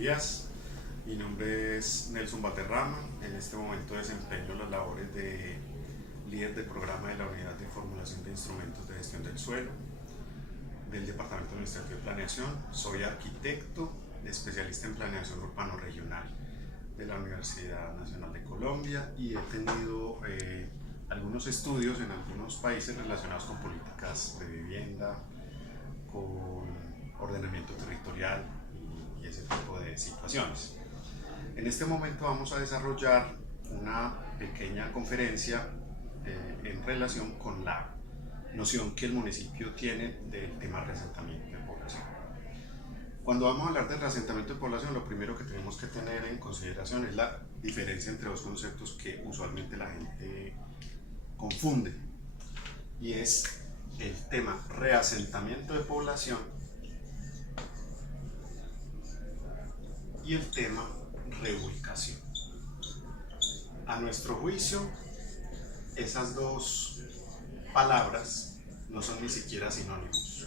días. Mi nombre es Nelson Valderrama. En este momento desempeño las labores de líder de programa de la Unidad de Formulación de Instrumentos de Gestión del Suelo del Departamento Administrativo de Planeación. Soy arquitecto, especialista en planeación urbano regional de la Universidad Nacional de Colombia y he tenido algunos estudios en algunos países relacionados con políticas de vivienda, con ordenamiento territorial y ese tipo de situaciones. En este momento vamos a desarrollar una pequeña conferencia en relación con la noción que el municipio tiene del tema reasentamiento de población. Cuando vamos a hablar de reasentamiento de población, lo primero que tenemos que tener en consideración es la diferencia entre dos conceptos que usualmente la gente confunde, y es el tema reasentamiento de población y el tema reubicación. A nuestro juicio, esas dos palabras no son ni siquiera sinónimos,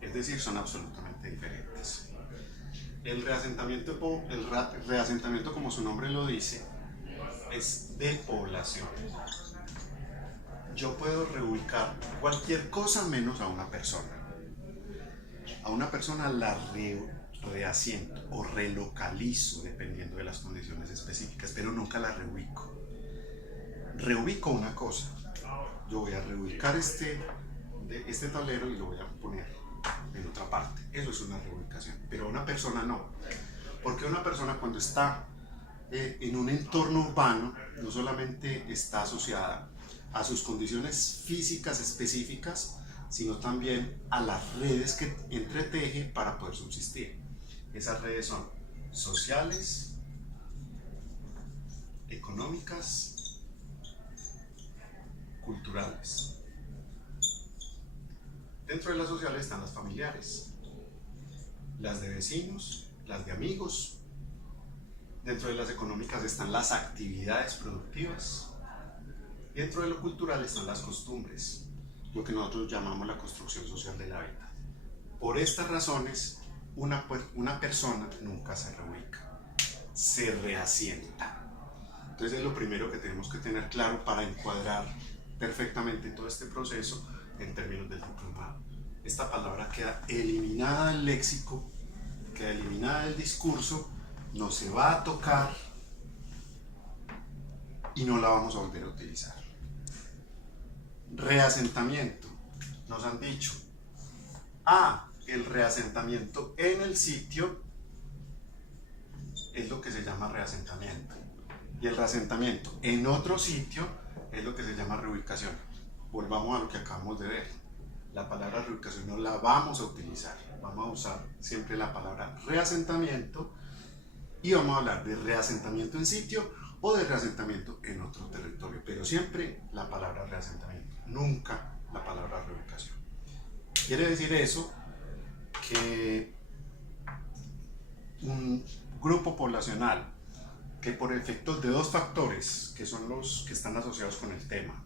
es decir, son absolutamente diferentes. El reasentamiento, como su nombre lo dice, es de población. Yo puedo reubicar cualquier cosa menos a una persona. A una persona la reasiento o relocalizo dependiendo de las condiciones específicas, pero nunca la reubico. Reubico una cosa. Yo voy a reubicar este tablero y lo voy a poner en otra parte. Eso es una reubicación, pero una persona no. Porque una persona, cuando está en un entorno urbano, no solamente está asociada a sus condiciones físicas específicas, sino también a las redes que entreteje para poder subsistir. Esas redes son sociales, económicas, culturales. Dentro de las sociales están las familiares, las de vecinos, las de amigos. Dentro de las económicas están las actividades productivas. Dentro de lo cultural están las costumbres, lo que nosotros llamamos la construcción social del hábitat. Por estas razones, una persona nunca se reubica, se reasienta. Entonces es lo primero que tenemos que tener claro para encuadrar perfectamente todo este proceso en términos del diplomado. Esta palabra queda eliminada del léxico, queda eliminada del discurso, no se va a tocar y no la vamos a volver a utilizar. Reasentamiento. Nos han dicho, el reasentamiento en el sitio es lo que se llama reasentamiento, y el reasentamiento en otro sitio es lo que se llama reubicación. Volvamos a lo que acabamos de ver. La palabra reubicación no la vamos a utilizar, vamos a usar siempre la palabra reasentamiento y vamos a hablar de reasentamiento en sitio o de reasentamiento en otro territorio, pero siempre la palabra reasentamiento, nunca la palabra reubicación. Quiere decir eso que un grupo poblacional que por efectos de dos factores que son los que están asociados con el tema,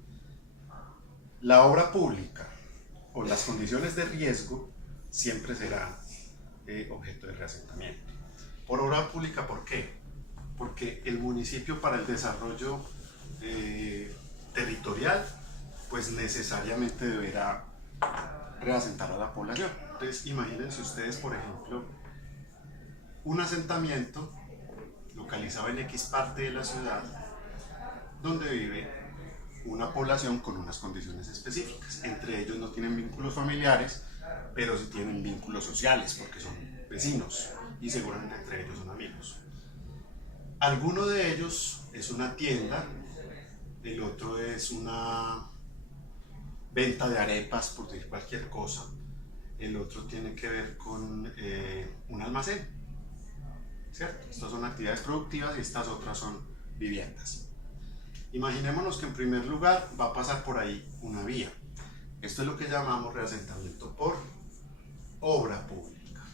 la obra pública o las condiciones de riesgo, siempre será objeto de reasentamiento. Por obra pública, ¿por qué? Porque el municipio, para el desarrollo territorial, pues necesariamente deberá reasentar a la población. Entonces imagínense ustedes, por ejemplo, un asentamiento localizado en X parte de la ciudad donde vive una población con unas condiciones específicas. Entre ellos no tienen vínculos familiares, pero sí tienen vínculos sociales porque son vecinos y seguramente entre ellos son amigos. Alguno de ellos es una tienda, el otro es una venta de arepas, por decir cualquier cosa, el otro tiene que ver con un almacén, ¿cierto? Estas son actividades productivas y estas otras son viviendas. Imaginémonos que en primer lugar va a pasar por ahí una vía. Esto es lo que llamamos reasentamiento por obra pública.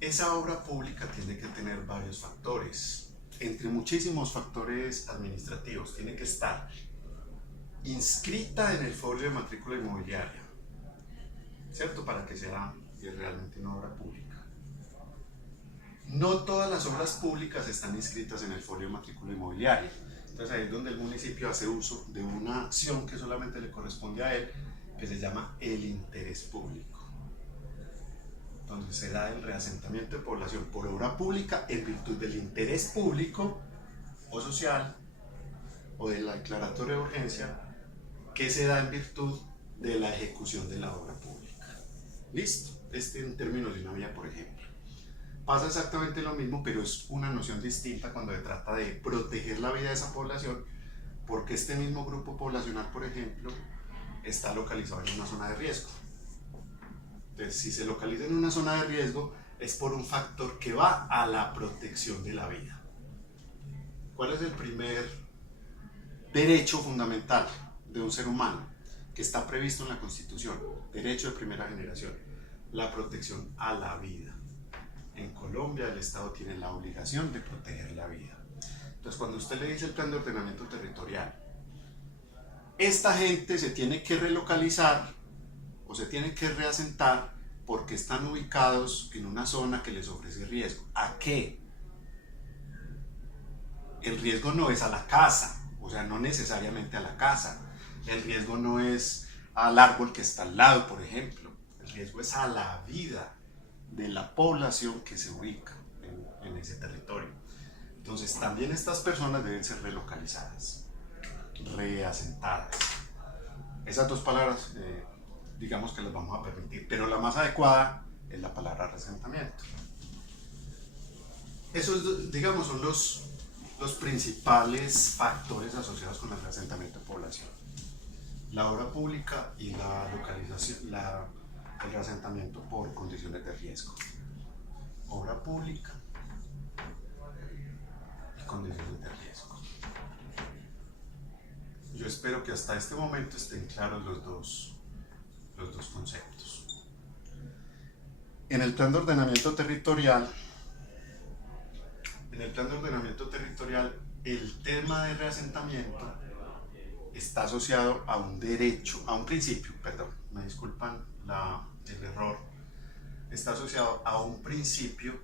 Esa obra pública tiene que tener varios factores, entre muchísimos factores administrativos. Tiene que estar inscrita en el folio de matrícula inmobiliaria, ¿cierto? Para que sea y es realmente una obra pública. No todas las obras públicas están inscritas en el folio de matrícula inmobiliaria. Entonces ahí es donde el municipio hace uso de una acción que solamente le corresponde a él, que se llama el interés público, donde se da el reasentamiento de población por obra pública en virtud del interés público o social o de la declaratoria de urgencia que se da en virtud de la ejecución de la obra pública. Listo, en términos de una vía, por ejemplo. Pasa exactamente lo mismo, pero es una noción distinta cuando se trata de proteger la vida de esa población, porque este mismo grupo poblacional, por ejemplo, está localizado en una zona de riesgo. Entonces, si se localiza en una zona de riesgo, es por un factor que va a la protección de la vida. ¿Cuál es el primer derecho fundamental de un ser humano que está previsto en la Constitución? Derecho de primera generación: la protección a la vida. En Colombia el Estado tiene la obligación de proteger la vida. Entonces, cuando usted le dice el plan de ordenamiento territorial, esta gente se tiene que relocalizar o se tiene que reasentar porque están ubicados en una zona que les ofrece riesgo. ¿A qué? El riesgo no es a la casa, o sea, no necesariamente a la casa. El riesgo no es al árbol que está al lado, por ejemplo. El riesgo es a la vida de la población que se ubica en ese territorio. Entonces, también estas personas deben ser relocalizadas, reasentadas. Esas dos palabras, digamos que las vamos a permitir, pero la más adecuada es la palabra reasentamiento. Esos, digamos, son los principales factores asociados con el reasentamiento de población: la obra pública y la localización, el reasentamiento por condiciones de riesgo. Obra pública y condiciones de riesgo. Yo espero que hasta este momento estén claros los dos conceptos. En el plan de ordenamiento territorial, el tema de reasentamiento está asociado a un derecho, a un principio, perdón, me disculpan el error, está asociado a un principio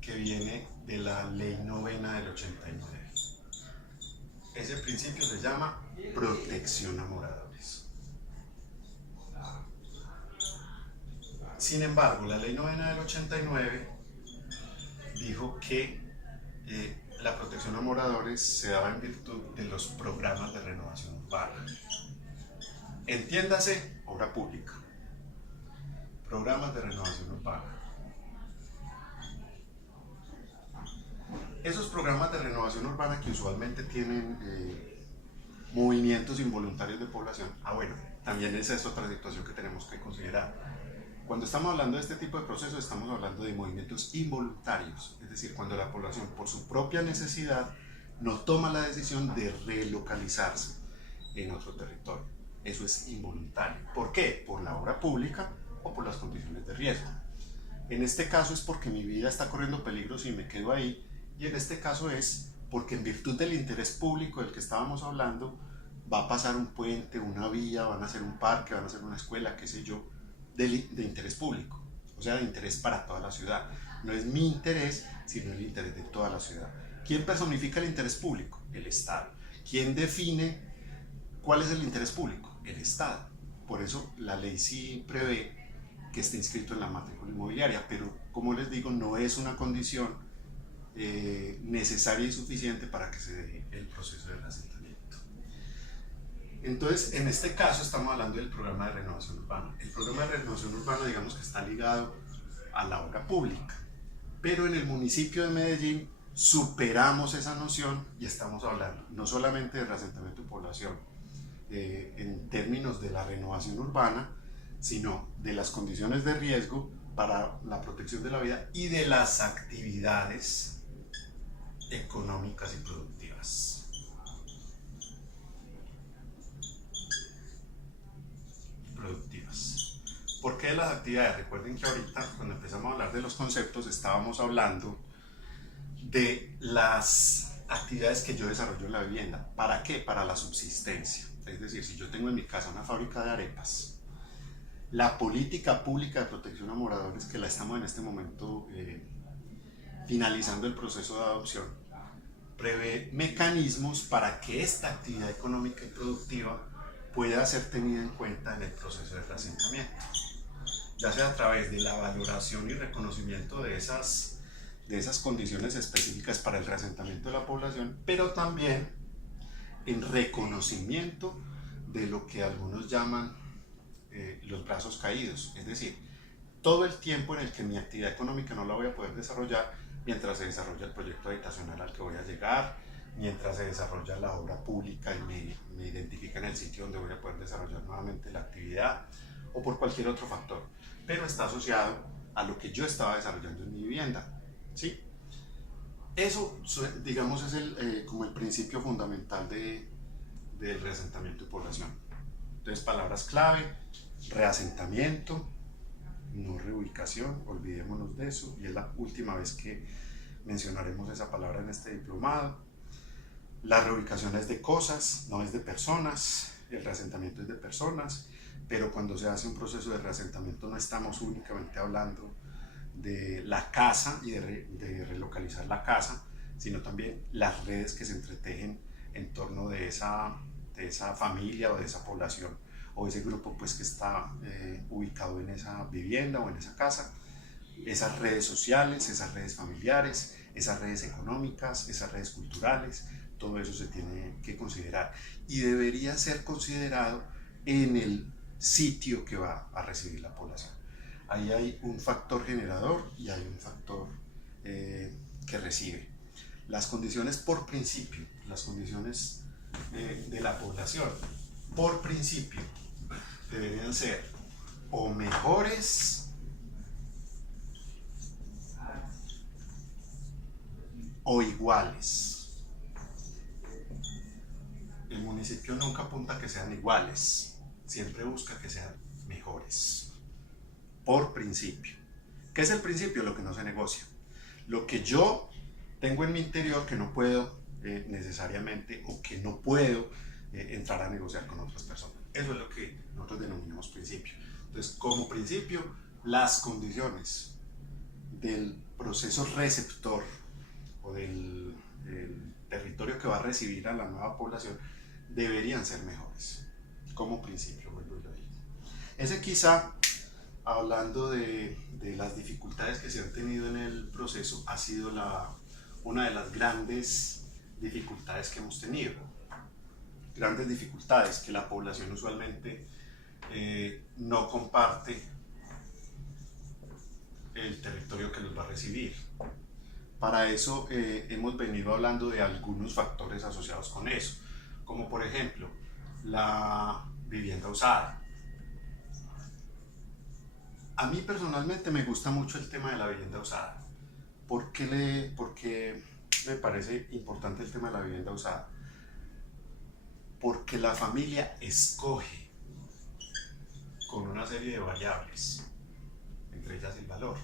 que viene de la Ley 9ª del 89. Ese principio se llama protección a moradores. Sin embargo, la Ley 9ª del 89 dijo que la protección a moradores se daba en virtud de los programas de renovación urbana. Entiéndase, obra pública. Programas de renovación urbana. Esos programas de renovación urbana que usualmente tienen movimientos involuntarios de población. Bueno, también esa es otra situación que tenemos que considerar. Cuando estamos hablando de este tipo de procesos, estamos hablando de movimientos involuntarios, es decir, cuando la población por su propia necesidad no toma la decisión de relocalizarse en otro territorio. Eso es involuntario. ¿Por qué? Por la obra pública o por las condiciones de riesgo. En este caso es porque mi vida está corriendo peligro si me quedo ahí, y en este caso es porque en virtud del interés público del que estábamos hablando, va a pasar un puente, una vía, van a hacer un parque, van a hacer una escuela, qué sé yo, de interés público, o sea, de interés para toda la ciudad. No es mi interés, sino el interés de toda la ciudad. ¿Quién personifica el interés público? El Estado. ¿Quién define cuál es el interés público? El Estado. Por eso la ley sí prevé que esté inscrito en la matrícula inmobiliaria, pero como les digo, no es una condición necesaria y suficiente para que se dé el proceso de reasentamiento. Entonces, en este caso estamos hablando del programa de renovación urbana. El programa de renovación urbana, digamos que está ligado a la obra pública, pero en el municipio de Medellín superamos esa noción y estamos hablando no solamente de reasentamiento de población en términos de la renovación urbana, sino de las condiciones de riesgo para la protección de la vida y de las actividades económicas y productivas. ¿Por qué las actividades? Recuerden que ahorita, cuando empezamos a hablar de los conceptos, estábamos hablando de las actividades que yo desarrollo en la vivienda. ¿Para qué? Para la subsistencia. Es decir, si yo tengo en mi casa una fábrica de arepas La política pública de protección a moradores, que la estamos en este momento finalizando el proceso de adopción, prevé mecanismos para que esta actividad económica y productiva pueda ser tenida en cuenta en el proceso de reasentamiento, ya sea a través de la valoración y reconocimiento de esas condiciones específicas para el reasentamiento de la población, pero también en reconocimiento de lo que algunos llaman los brazos caídos, es decir, todo el tiempo en el que mi actividad económica no la voy a poder desarrollar mientras se desarrolla el proyecto habitacional al que voy a llegar, mientras se desarrolla la obra pública y me identifica en el sitio donde voy a poder desarrollar nuevamente la actividad o por cualquier otro factor, pero está asociado a lo que yo estaba desarrollando en mi vivienda, ¿sí? Eso, digamos, es como el principio fundamental del reasentamiento de población. Entonces, palabras clave: reasentamiento, no reubicación, olvidémonos de eso, y es la última vez que mencionaremos esa palabra en este diplomado. La reubicación es de cosas, no es de personas, el reasentamiento es de personas, pero cuando se hace un proceso de reasentamiento no estamos únicamente hablando de la casa y de relocalizar la casa, sino también las redes que se entretejen en torno de esa familia o de esa población o ese grupo pues que está ubicado en esa vivienda o en esa casa, esas redes sociales, esas redes familiares, esas redes económicas, esas redes culturales, todo eso se tiene que considerar y debería ser considerado en el sitio que va a recibir la población. Ahí hay un factor generador y hay un factor que recibe. Las condiciones por principio, las condiciones de la población por principio deberían ser o mejores o iguales. El municipio nunca apunta a que sean iguales, siempre busca que sean mejores, por principio. ¿Qué es el principio? Lo que no se negocia. Lo que yo tengo en mi interior que no puedo necesariamente o que no puedo entrar a negociar con otras personas. Eso es lo que nosotros denominamos principio. Entonces, como principio, las condiciones del proceso receptor o del territorio que va a recibir a la nueva población deberían ser mejores, como principio, vuelvo y lo digo. Ese quizá, hablando de las dificultades que se han tenido en el proceso, ha sido una de las grandes dificultades que hemos tenido. Grandes dificultades que la población usualmente no comparte el territorio que los va a recibir. Para eso hemos venido hablando de algunos factores asociados con eso, como por ejemplo la vivienda usada. A mí personalmente me gusta mucho el tema de la vivienda usada. ¿Por qué me parece importante el tema de la vivienda usada? Porque la familia escoge con una serie de variables, entre ellas el valor,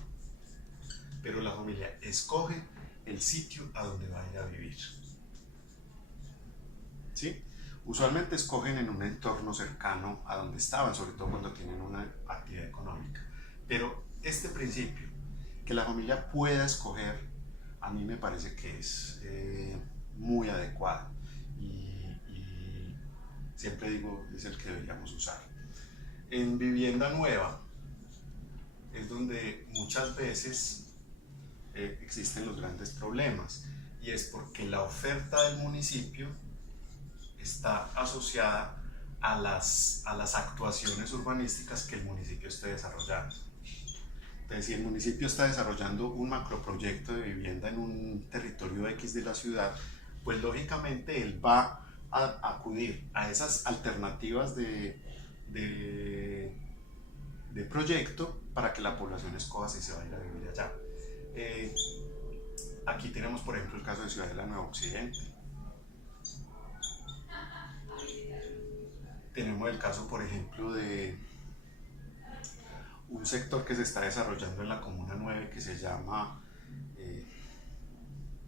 pero la familia escoge el sitio a donde va a ir a vivir. ¿Sí? Usualmente escogen en un entorno cercano a donde estaban, sobre todo cuando tienen una actividad económica. Pero este principio, que la familia pueda escoger, a mí me parece que es muy adecuado y siempre digo, es el que deberíamos usar. En vivienda nueva es donde muchas veces existen los grandes problemas, y es porque la oferta del municipio está asociada a las actuaciones urbanísticas que el municipio esté desarrollando. Entonces, si el municipio está desarrollando un macroproyecto de vivienda en un territorio X de la ciudad, pues lógicamente él va a acudir a esas alternativas de proyecto para que la población escoja si se va a ir a vivir allá. Aquí tenemos, por ejemplo, el caso de Ciudadela Nueva Occidente. Tenemos el caso, por ejemplo, de un sector que se está desarrollando en la Comuna 9 que se llama,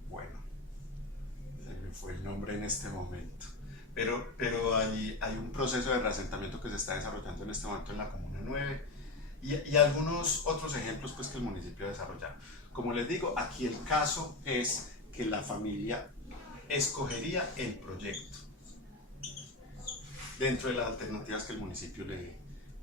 bueno, se me fue el nombre en este momento, pero hay un proceso de reasentamiento que se está desarrollando en este momento en la Comuna Vivienda 9 y algunos otros ejemplos pues, que el municipio ha desarrollado. Como les digo, aquí el caso es que la familia escogería el proyecto dentro de las alternativas que el municipio le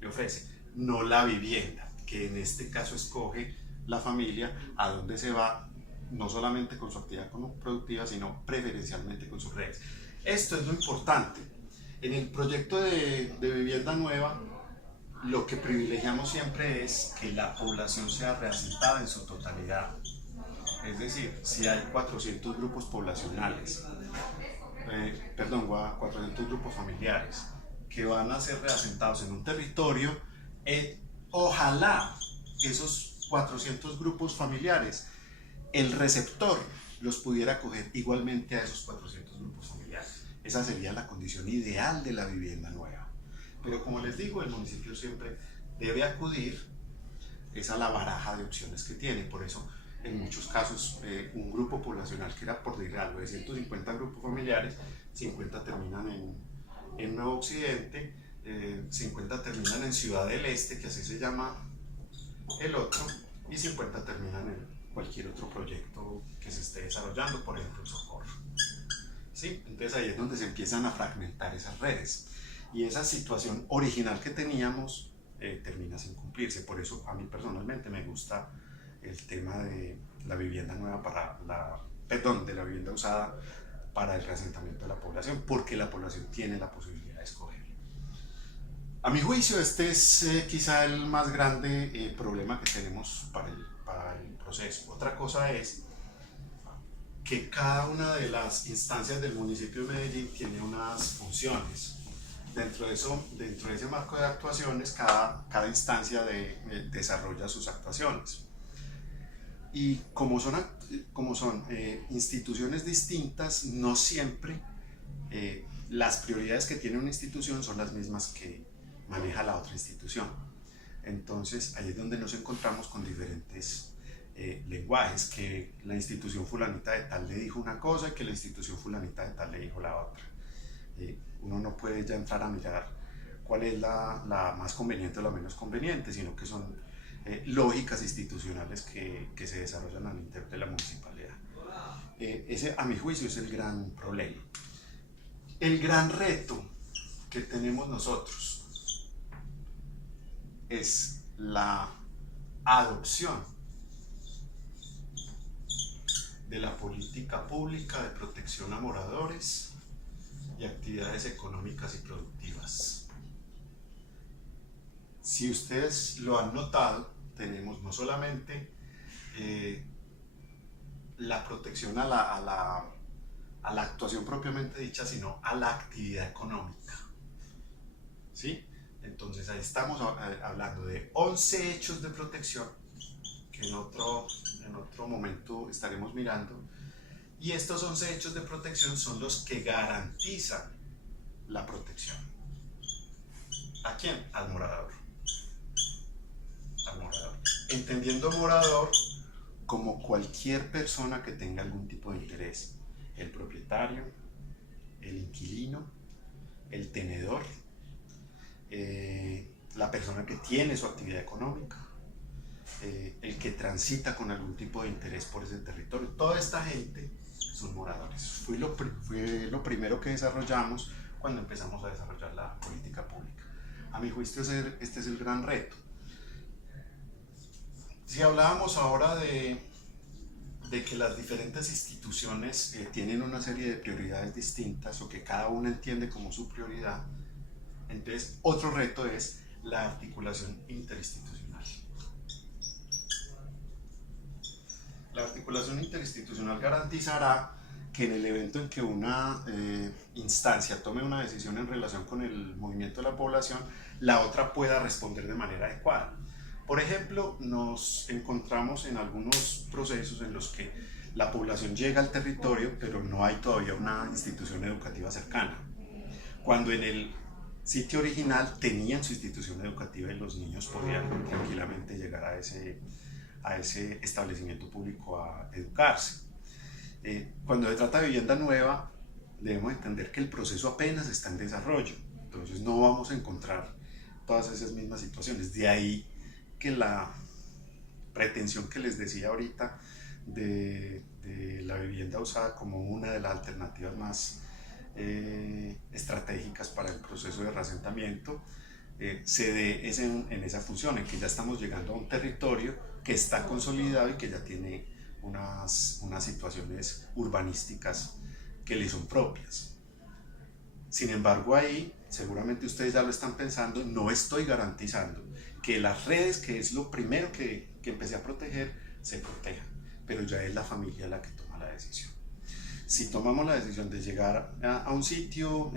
ofrece, no la vivienda, que en este caso escoge la familia a dónde se va, no solamente con su actividad productiva, sino preferencialmente con sus redes. Esto es lo importante. En el proyecto de vivienda nueva, lo que privilegiamos siempre es que la población sea reasentada en su totalidad. Es decir, si hay 400 grupos poblacionales, 400 grupos familiares que van a ser reasentados en un territorio, ojalá esos 400 grupos familiares, el receptor los pudiera acoger igualmente a esos 400 grupos familiares. Esa sería la condición ideal de la vivienda nueva. Pero como les digo, el municipio siempre debe acudir a la baraja de opciones que tiene. Por eso, en muchos casos, un grupo poblacional que era, por decir algo, de 150 grupos familiares, 50 terminan en Nuevo Occidente, 50 terminan en Ciudad del Este, que así se llama el otro, y 50 terminan en cualquier otro proyecto que se esté desarrollando, por ejemplo el Socorro. ¿Sí? Entonces ahí es donde se empiezan a fragmentar esas redes y esa situación original que teníamos termina sin cumplirse. Por eso a mí personalmente me gusta el tema de la vivienda nueva de la vivienda usada para el reasentamiento de la población, porque la población tiene la posibilidad de escoger. A mi juicio, este es quizá el más grande problema que tenemos para el proceso. Otra cosa es que cada una de las instancias del municipio de Medellín tiene unas funciones. Dentro de ese marco de actuaciones, cada instancia desarrolla sus actuaciones. Y como son instituciones distintas, no siempre las prioridades que tiene una institución son las mismas que maneja la otra institución. Entonces ahí es donde nos encontramos con diferentes lenguajes, que la institución fulanita de tal le dijo una cosa y que la institución fulanita de tal le dijo la otra. Uno no puede ya entrar a mirar cuál es la más conveniente o la menos conveniente, sino que son lógicas institucionales que se desarrollan al interior de la municipalidad. Ese, a mi juicio, es el gran problema. El gran reto que tenemos nosotros es la adopción de la política pública de protección a moradores y actividades económicas y productivas. Si ustedes lo han notado, tenemos no solamente la protección a la actuación propiamente dicha, sino a la actividad económica. ¿Sí? Entonces ahí estamos hablando de 11 hechos de protección que en otro momento estaremos mirando, y estos 11 hechos de protección son los que garantizan la protección. ¿A quién? Al morador. Entendiendo morador como cualquier persona que tenga algún tipo de interés: el propietario, el inquilino, el tenedor, la persona que tiene su actividad económica, el que transita con algún tipo de interés por ese territorio. Toda esta gente son moradores. Fue lo primero que desarrollamos cuando empezamos a desarrollar la política pública. A mi juicio, este es el gran reto. Si hablábamos ahora de que las diferentes instituciones tienen una serie de prioridades distintas, o que cada una entiende como su prioridad, entonces otro reto es la articulación interinstitucional. La articulación interinstitucional garantizará que en el evento en que una instancia tome una decisión en relación con el movimiento de la población, la otra pueda responder de manera adecuada. Por ejemplo, nos encontramos en algunos procesos en los que la población llega al territorio, pero no hay todavía una institución educativa cercana. Cuando en el sitio original tenían su institución educativa y los niños podían tranquilamente llegar a ese establecimiento público a educarse. Cuando se trata de vivienda nueva, debemos entender que el proceso apenas está en desarrollo. Entonces no vamos a encontrar todas esas mismas situaciones. De ahí que la pretensión que les decía ahorita de la vivienda usada como una de las alternativas más estratégicas para el proceso de reasentamiento, se dé en esa función, en que ya estamos llegando a un territorio que está consolidado y que ya tiene unas situaciones urbanísticas que le son propias. Sin embargo, ahí, seguramente ustedes ya lo están pensando, no estoy garantizando que las redes, que es lo primero que empecé a proteger, se protejan, pero ya es la familia la que toma la decisión. Si tomamos la decisión de llegar a un sitio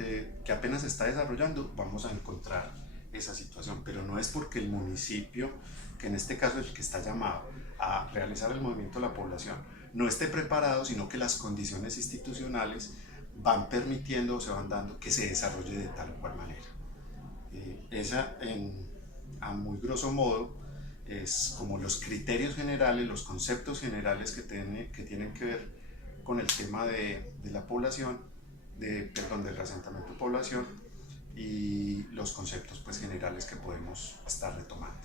que apenas se está desarrollando, vamos a encontrar esa situación, pero no es porque el municipio, que en este caso es el que está llamado a realizar el movimiento de la población, no esté preparado, sino que las condiciones institucionales van permitiendo o se van dando que se desarrolle de tal o cual manera. Esa, a muy grosso modo, es como los criterios generales, los conceptos generales que tienen que ver con el tema de la población, del reasentamiento de población, y los conceptos pues generales que podemos estar retomando.